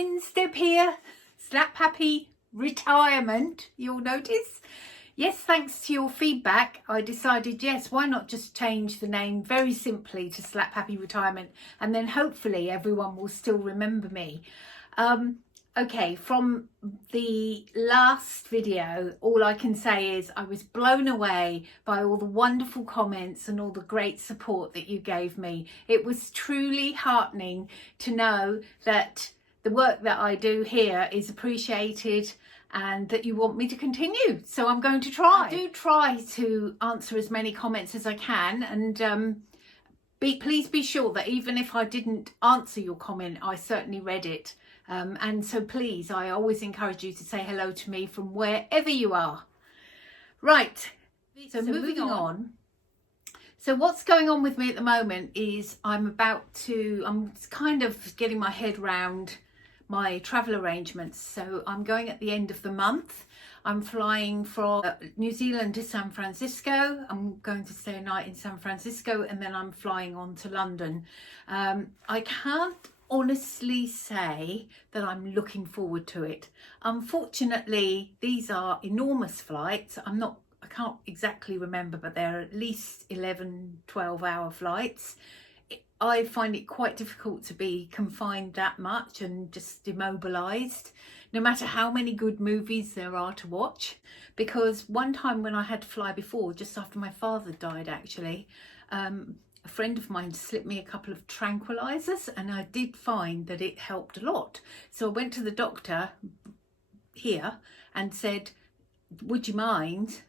friends, Deb here. Slap Happy Retirement, you'll notice. Yes, thanks to your feedback, I decided, yes, why not just change the name very simply to Slap Happy Retirement, and then hopefully everyone will still remember me. Okay, from the last video, all I can say is I was blown away by all the wonderful comments and all the great support that you gave me. It was truly heartening to know that the work that I do here is appreciated and that you want me to continue. So I'm going to try. I do try to answer as many comments as I can, and please be sure that even if I didn't answer your comment, I certainly read it. And so please, I always encourage you to say hello to me from wherever you are. Right, so moving on. So what's going on with me at the moment is I'm kind of getting my head round my travel arrangements. So I'm going at the end of the month. I'm flying from New Zealand to San Francisco. I'm going to stay a night in San Francisco, and then I'm flying on to London. I can't honestly say that I'm looking forward to it. Unfortunately, these are enormous flights. I can't exactly remember, but they're at least 11-12 hour flights. I find it quite difficult to be confined that much and just immobilized, no matter how many good movies there are to watch. Because one time when I had to fly before, just after my father died actually, a friend of mine slipped me a couple of tranquilizers, and I did find that it helped a lot. So I went to the doctor here and said, would you mind,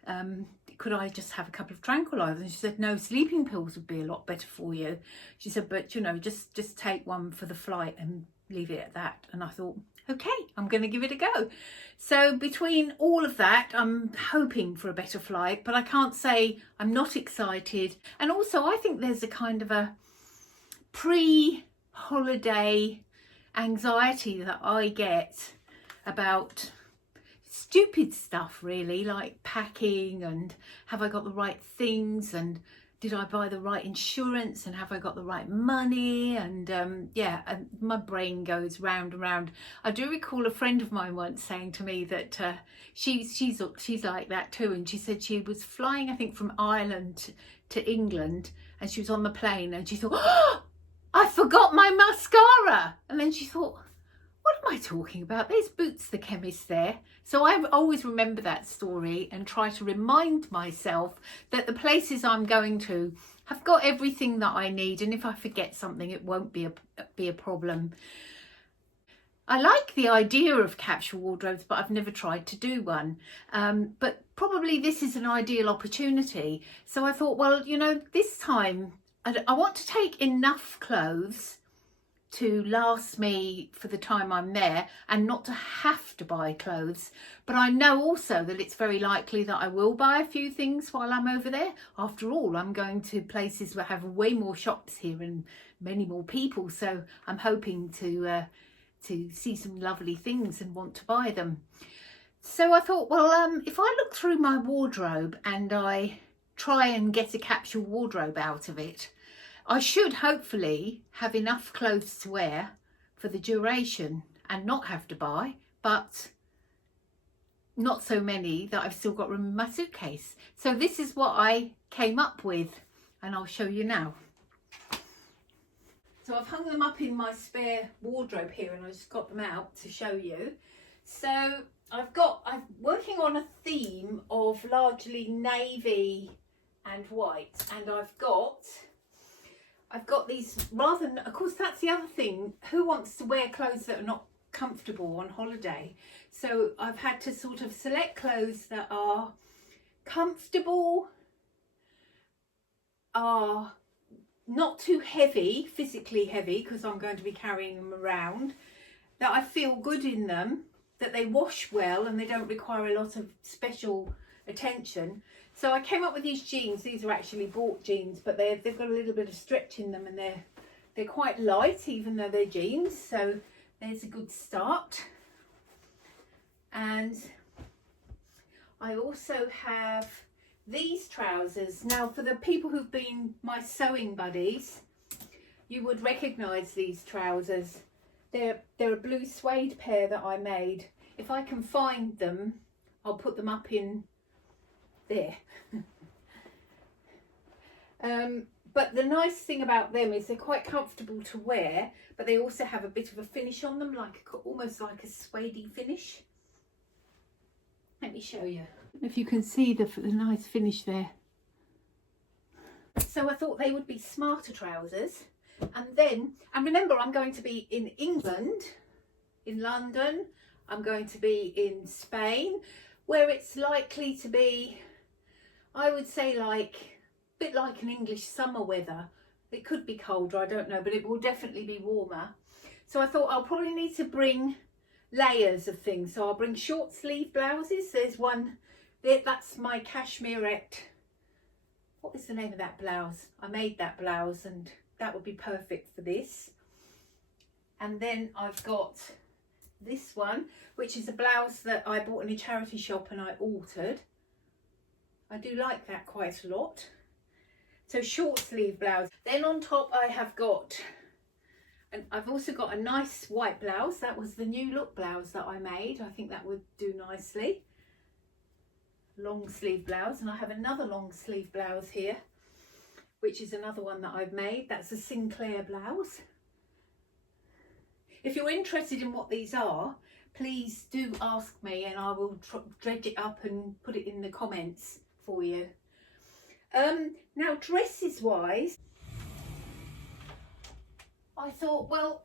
could I just have a couple of tranquilizers? And she said, no, sleeping pills would be a lot better for you. She said, but you know, just take one for the flight and leave it at that. And I thought, okay, I'm going to give it a go. So between all of that, I'm hoping for a better flight, but I can't say I'm not excited. And also I think there's a kind of a pre-holiday anxiety that I get about stupid stuff, really, like packing and have I got the right things, and did I buy the right insurance, and have I got the right money, and yeah, and my brain goes round and round. I do recall a friend of mine once saying to me that she's like that too, and she said she was flying, I think, from Ireland to England, and she was on the plane and she thought, oh, I forgot my mascara, and then she thought, what am I talking about? There's Boots the chemist there. So I always remember that story and try to remind myself that the places I'm going to have got everything that I need, and if I forget something, it won't be a problem. I like the idea of capsule wardrobes, but I've never tried to do one. But probably this is an ideal opportunity. So I thought, well, you know, this time I want to take enough clothes to last me for the time I'm there and not to have to buy clothes. But I know also that it's very likely that I will buy a few things while I'm over there. After all, I'm going to places where have way more shops here and many more people, so I'm hoping to see some lovely things and want to buy them. So I thought, well, if I look through my wardrobe and I try and get a capsule wardrobe out of it, I should hopefully have enough clothes to wear for the duration and not have to buy, but not so many that I've still got room in my suitcase. So this is what I came up with, and I'll show you now. So I've hung them up in my spare wardrobe here, and I just got them out to show you. So I'm working on a theme of largely navy and white, and I've got these of course, that's the other thing. Who wants to wear clothes that are not comfortable on holiday? So I've had to sort of select clothes that are comfortable, are not too heavy, physically heavy, because I'm going to be carrying them around, that I feel good in them, that they wash well and they don't require a lot of special attention. So I came up with these jeans. These are actually bought jeans, but they've got a little bit of stretch in them, and they're quite light even though they're jeans. So there's a good start. And I also have these trousers. Now, for the people who've been my sewing buddies, you would recognise these trousers. They're a blue suede pair that I made. If I can find them, I'll put them up in there. But the nice thing about them is they're quite comfortable to wear, but they also have a bit of a finish on them, like almost like a suede finish. Let me show you. If you can see the nice finish there. So I thought they would be smarter trousers. And remember, I'm going to be in England, in London. I'm going to be in Spain, where it's likely to be, I would say, like a bit like an English summer weather. It could be colder, I don't know, but it will definitely be warmer. So I thought I'll probably need to bring layers of things. So I'll bring short sleeve blouses. There's one, that's my cashmerette. What is the name of that blouse? I made that blouse and that would be perfect for this. And then I've got this one, which is a blouse that I bought in a charity shop and I altered. I do like that quite a lot. So short sleeve blouse. Then on top I have got, and I've also got a nice white blouse. That was the new look blouse that I made. I think that would do nicely. Long sleeve blouse. And I have another long sleeve blouse here, which is another one that I've made. That's a Sinclair blouse. If you're interested in what these are, please do ask me and I will dredge it up and put it in the comments for you. Now dresses wise, I thought, well,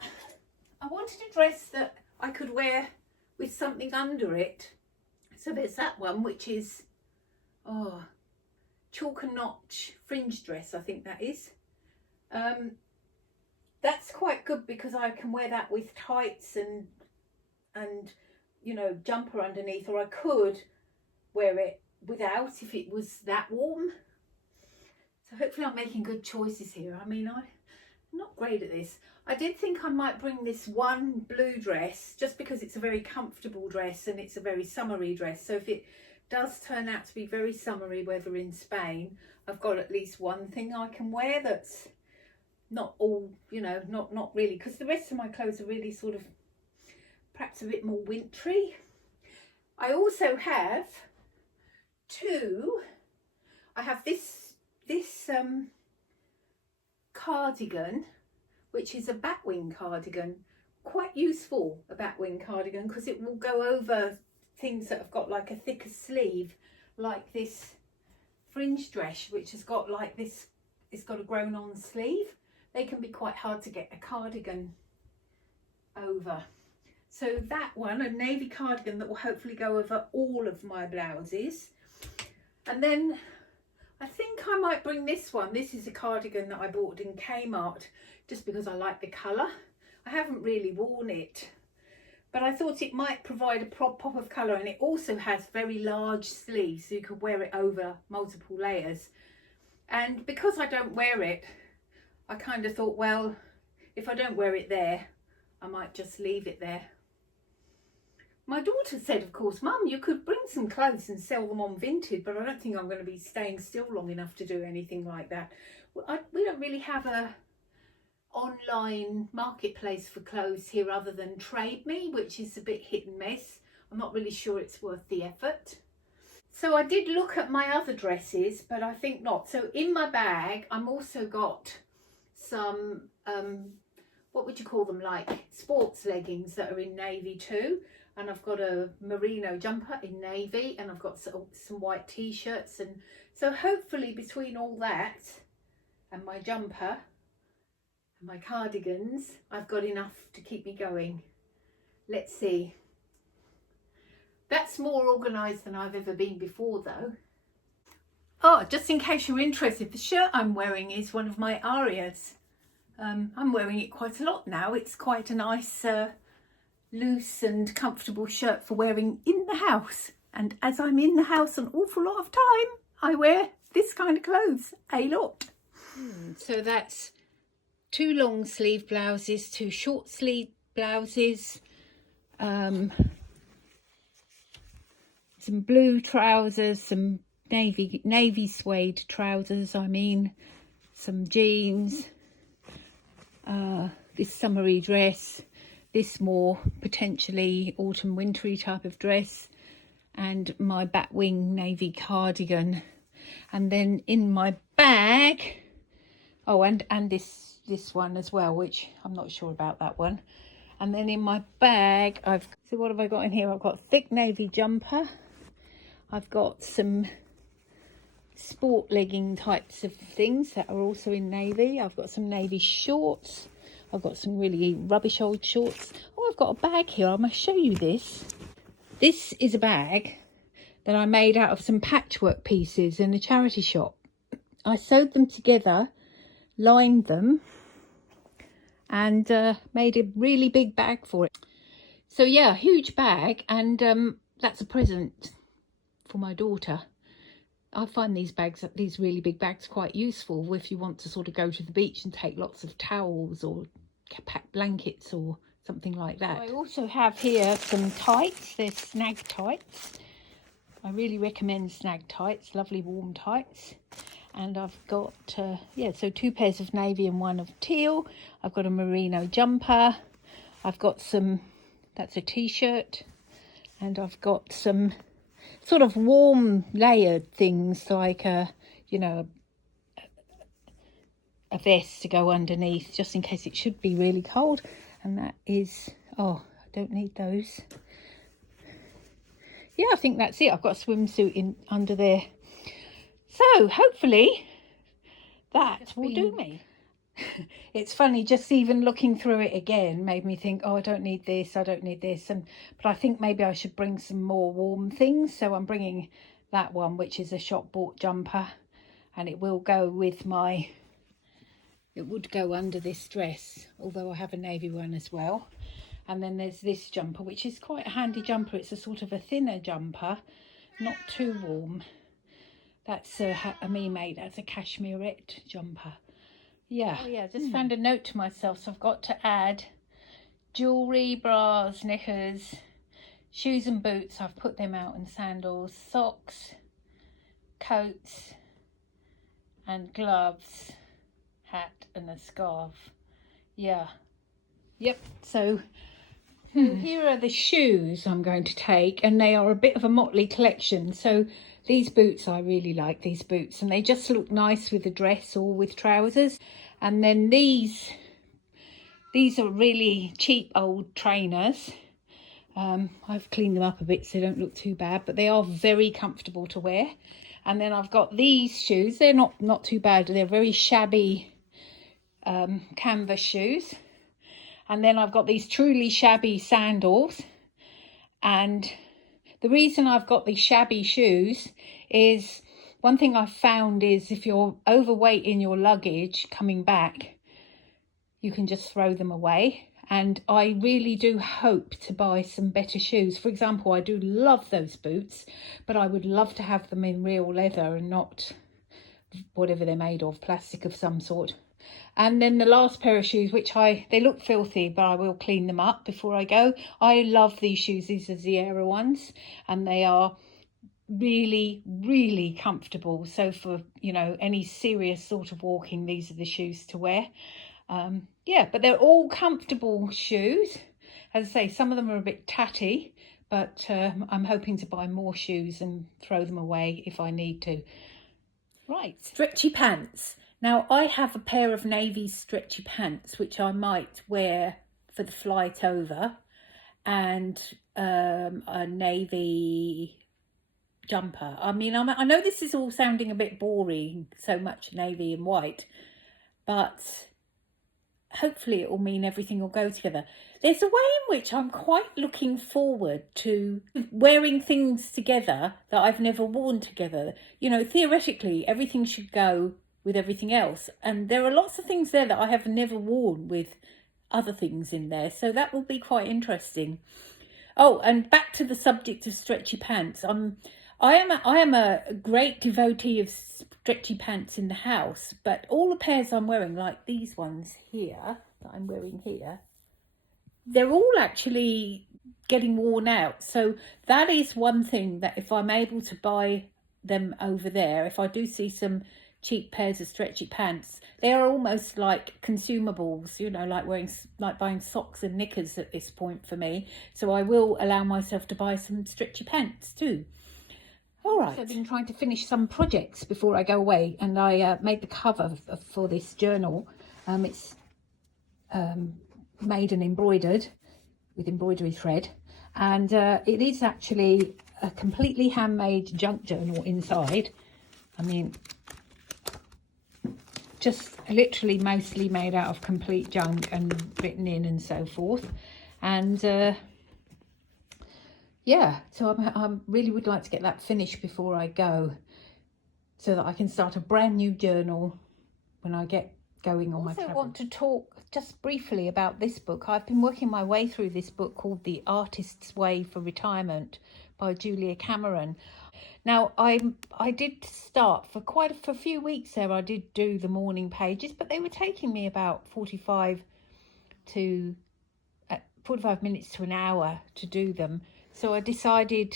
I wanted a dress that I could wear with something under it. So there's that one, which is, chalk and notch fringe dress, I think that is. That's quite good because I can wear that with tights and you know, jumper underneath, or I could wear it without if it was that warm. So hopefully I'm making good choices here. I mean, I'm not great at this. I did think I might bring this one blue dress just because it's a very comfortable dress and it's a very summery dress. So if it does turn out to be very summery weather in Spain, I've got at least one thing I can wear that's not all, you know, not really, because the rest of my clothes are really sort of perhaps a bit more wintry. I also have I have this cardigan, which is a batwing cardigan. Quite useful, a batwing cardigan, because it will go over things that have got like a thicker sleeve, like this fringe dress, which has got like this, it's got a grown on sleeve. They can be quite hard to get a cardigan over. So that one, a navy cardigan that will hopefully go over all of my blouses. And then I think I might bring this one. This is a cardigan that I bought in Kmart just because I like the colour. I haven't really worn it, but I thought it might provide a pop of colour, and it also has very large sleeves so you could wear it over multiple layers. And because I don't wear it, I kind of thought, well, if I don't wear it there, I might just leave it there. My daughter said, of course, Mum, you could bring some clothes and sell them on Vinted, but I don't think I'm going to be staying still long enough to do anything like that. We don't really have a online marketplace for clothes here other than Trade Me, which is a bit hit and miss. I'm not really sure it's worth the effort. So I did look at my other dresses, but I think not. So in my bag, I'm also got some, what would you call them, like sports leggings that are in navy too. And I've got a merino jumper in navy, and I've got some white t-shirts. And so hopefully between all that and my jumper and my cardigans, I've got enough to keep me going. Let's see. That's more organised than I've ever been before though. Oh, just in case you're interested, the shirt I'm wearing is one of my Arias. I'm wearing it quite a lot now. It's quite a nice loose and comfortable shirt for wearing in the house, and as I'm in the house an awful lot of time, I wear this kind of clothes a lot. So that's 2 long sleeve blouses, 2 short sleeve blouses, some blue trousers, some navy suede trousers, I mean, some jeans, this summery dress, this more potentially autumn wintry type of dress, and my batwing navy cardigan. And then in my bag, oh, and this one as well, which I'm not sure about that one. And then in my bag, so what have I got in here? I've got a thick navy jumper. I've got some sport legging types of things that are also in navy. I've got some navy shorts. I've got some really rubbish old shorts. Oh, I've got a bag here. I'm going to show you this. This is a bag that I made out of some patchwork pieces in a charity shop. I sewed them together, lined them, and made a really big bag for it. So yeah, huge bag, and that's a present for my daughter. I find these bags, these really big bags, quite useful if you want to sort of go to the beach and take lots of towels or pack blankets or something like that. I also have here some tights. They're snag tights. I really recommend snag tights, lovely warm tights. And I've got, so 2 pairs of navy and 1 of teal. I've got a merino jumper. I've got some, that's a t-shirt. And I've got some sort of warm layered things like a vest to go underneath, just in case it should be really cold. And that is, oh, I don't need those. Yeah, I think that's it. I've got a swimsuit in under there. So hopefully that will do me. It's funny, just even looking through it again made me think, oh, I don't need this, I don't need this. But I think maybe I should bring some more warm things. So I'm bringing that one, which is a shop bought jumper, and it will go with it would go under this dress, although I have a navy one as well. And then there's this jumper, which is quite a handy jumper. It's a sort of a thinner jumper, not too warm. That's a me made, that's a cashmerette jumper. Yeah. Oh yeah, just found a note to myself, so I've got to add jewellery, bras, knickers, shoes and boots. I've put them out, and sandals, socks, coats and gloves, hat and a scarf. Yeah. Yep. So here are the shoes I'm going to take, and they are a bit of a motley collection. So these boots, I really like these boots, and they just look nice with the dress or with trousers. And then these are really cheap old trainers. I've cleaned them up a bit so they don't look too bad, but they are very comfortable to wear. And then I've got these shoes. They're not too bad. They're very shabby canvas shoes. And then I've got these truly shabby sandals. And the reason I've got these shabby shoes is, one thing I've found is if you're overweight in your luggage coming back, you can just throw them away. And I really do hope to buy some better shoes. For example, I do love those boots, but I would love to have them in real leather and not whatever they're made of, plastic of some sort. And then the last pair of shoes, which they look filthy, but I will clean them up before I go. I love these shoes. These are Sierra ones, and they are really, really comfortable. So for, any serious sort of walking, these are the shoes to wear. Yeah, but they're all comfortable shoes. As I say, some of them are a bit tatty, but I'm hoping to buy more shoes and throw them away if I need to. Right, stretchy pants. Now, I have a pair of navy stretchy pants, which I might wear for the flight over, and a navy jumper. I mean, I know this is all sounding a bit boring, so much navy and white, but hopefully it will mean everything will go together. There's a way in which I'm quite looking forward to wearing things together that I've never worn together. Theoretically, everything should go with everything else, and there are lots of things there that I have never worn with other things in there, so that will be quite interesting. Oh, and back to the subject of stretchy pants. I am a great devotee of stretchy pants in the house, but all the pairs I'm wearing, like these ones here that I'm wearing here, they're all actually getting worn out. So that is one thing that if I'm able to buy them over there, if I do see some cheap pairs of stretchy pants. They are almost like consumables, you know, like buying socks and knickers at this point for me. So I will allow myself to buy some stretchy pants too. All right. So I've been trying to finish some projects before I go away, and I made the cover for this journal. It's made and embroidered with embroidery thread, and it is actually a completely handmade junk journal inside. I mean, just literally mostly made out of complete junk and written in and so forth. And yeah, so I really would like to get that finished before I go, so that I can start a brand new journal when I get going on my travel. I also want to talk just briefly about this book. I've been working my way through this book called The Artist's Way for Retirement by Julia Cameron. Now, I did start for a few weeks there. I did do the morning pages, but they were taking me about 45 minutes to an hour to do them. So I decided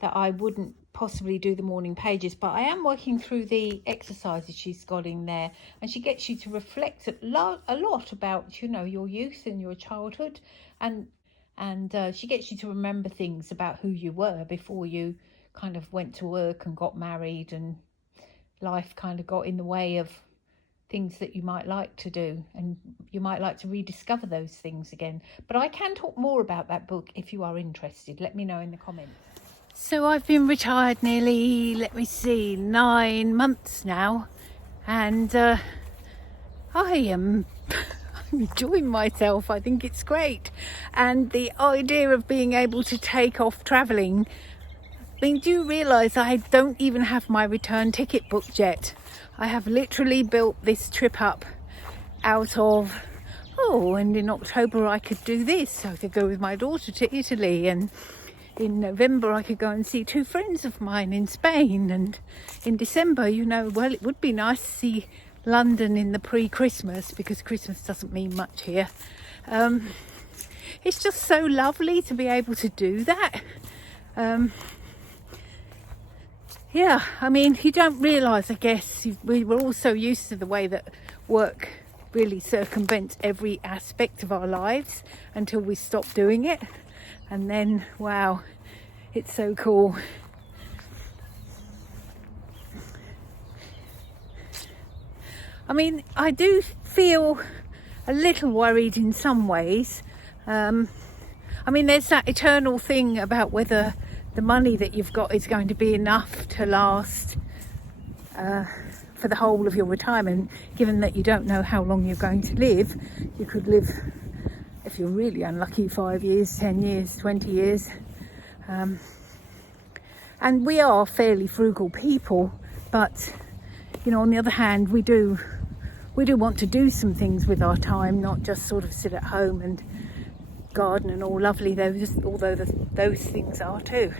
that I wouldn't possibly do the morning pages, but I am working through the exercises she's got in there, and she gets you to reflect a lot about, you know, your youth and your childhood, and she gets you to remember things about who you were before you kind of went to work and got married, and life kind of got in the way of things that you might like to do, and you might like to rediscover those things again. But I can talk more about that book if you are interested. Let me know in the comments. So I've been retired nearly, 9 months now, and I am I'm enjoying myself. I think it's great, and the idea of being able to take off travelling. I mean, do you realise I don't even have my return ticket booked yet? I have literally built this trip up out of, and in October I could do this. I could go with my daughter to Italy, and in November I could go and see 2 friends of mine in Spain, and in December, you know, well, it would be nice to see London in the pre-Christmas, because Christmas doesn't mean much here. It's just so lovely to be able to do that. Yeah, I mean, you don't realise, I guess, we were all so used to the way that work really circumvents every aspect of our lives until we stop doing it. And then, wow, it's so cool. I mean, I do feel a little worried in some ways. I mean, there's that eternal thing about whether the money that you've got is going to be enough to last for the whole of your retirement, given that you don't know how long you're going to live. You could live, if you're really unlucky, 5 years, 10 years, 20 years. And we are fairly frugal people, but, you know, on the other hand, we do want to do some things with our time, not just sort of sit at home and garden and all lovely, although those things are too.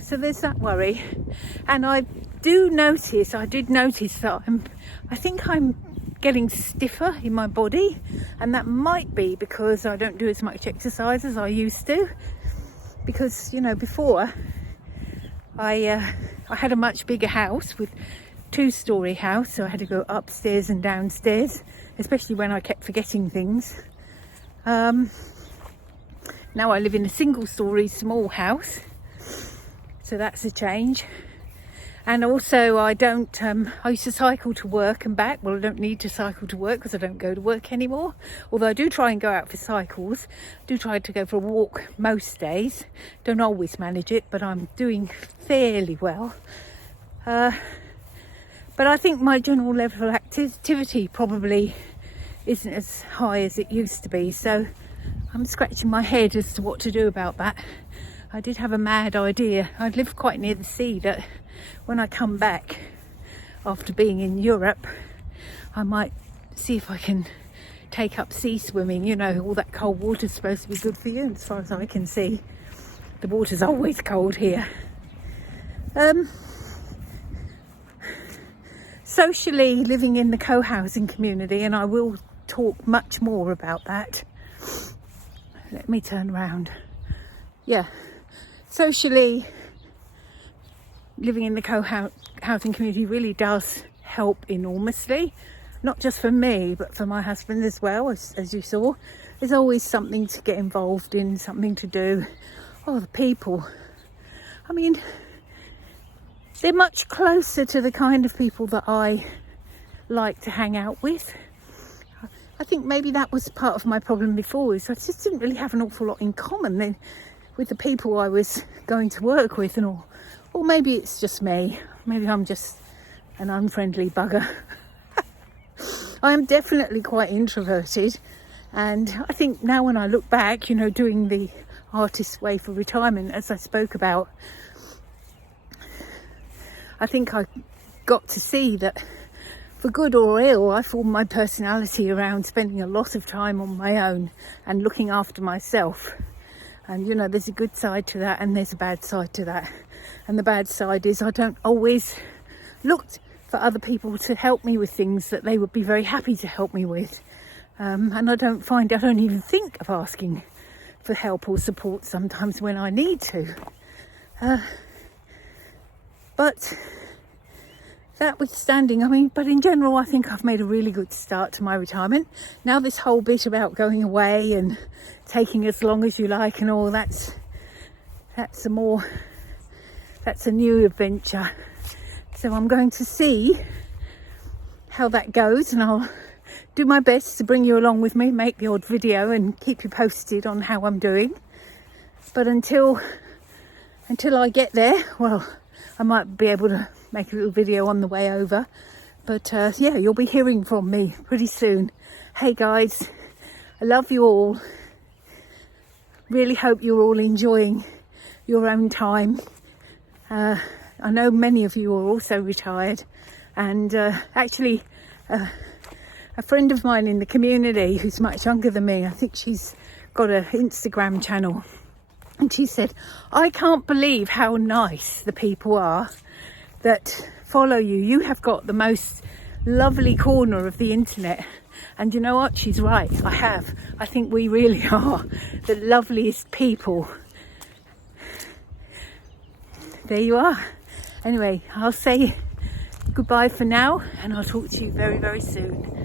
So there's that worry. And I did notice that I think I'm getting stiffer in my body, and that might be because I don't do as much exercise as I used to, because, you know, before I had a much bigger house with 2-storey house, so I had to go upstairs and downstairs, especially when I kept forgetting things. Now I live in a 1-storey small house, so that's a change. And also I used to cycle to work and back. Well, I don't need to cycle to work because I don't go to work anymore, although I do try and go out for cycles. I do try to go for a walk most days. Don't always manage it, but I'm doing fairly well. But I think my general level of activity probably isn't as high as it used to be, so I'm scratching my head as to what to do about that. I did have a mad idea. I live quite near the sea, that when I come back after being in Europe, I might see if I can take up sea swimming. You know, all that cold water's supposed to be good for you, and as far as I can see, the water's always cold here. Socially living in the co-housing community, and I will talk much more about that. Let me turn around. Yeah, socially living in the housing community really does help enormously, not just for me but for my husband as well. As you saw, there's always something to get involved in, something to do. Oh, the people, I mean, they're much closer to the kind of people that I like to hang out with. I think maybe that was part of my problem before, is I just didn't really have an awful lot in common then with the people I was going to work with and all. Or maybe it's just me. Maybe I'm just an unfriendly bugger. I am definitely quite introverted, and I think now when I look back, you know, doing the artist's way for retirement, as I spoke about, I think I got to see that for good or ill, I formed my personality around spending a lot of time on my own and looking after myself. And you know, there's a good side to that and there's a bad side to that. And the bad side is I don't always look for other people to help me with things that they would be very happy to help me with. And I don't even think of asking for help or support sometimes when I need to. But notwithstanding, I mean, but in general, I think I've made a really good start to my retirement. Now this whole bit about going away and taking as long as you like and all, that's a new adventure. So I'm going to see how that goes, and I'll do my best to bring you along with me, make the odd video and keep you posted on how I'm doing. But until I get there, well, I might be able to make a little video on the way over. But yeah, you'll be hearing from me pretty soon. Hey guys, I love you all. Really hope you're all enjoying your own time. I know many of you are also retired, and actually a friend of mine in the community who's much younger than me, I think she's got an Instagram channel, and she said, I can't believe how nice the people are that follow you. You have got the most lovely corner of the internet. And you know what? She's right. I think we really are the loveliest people. There you are. Anyway, I'll say goodbye for now, and I'll talk to you very, very soon.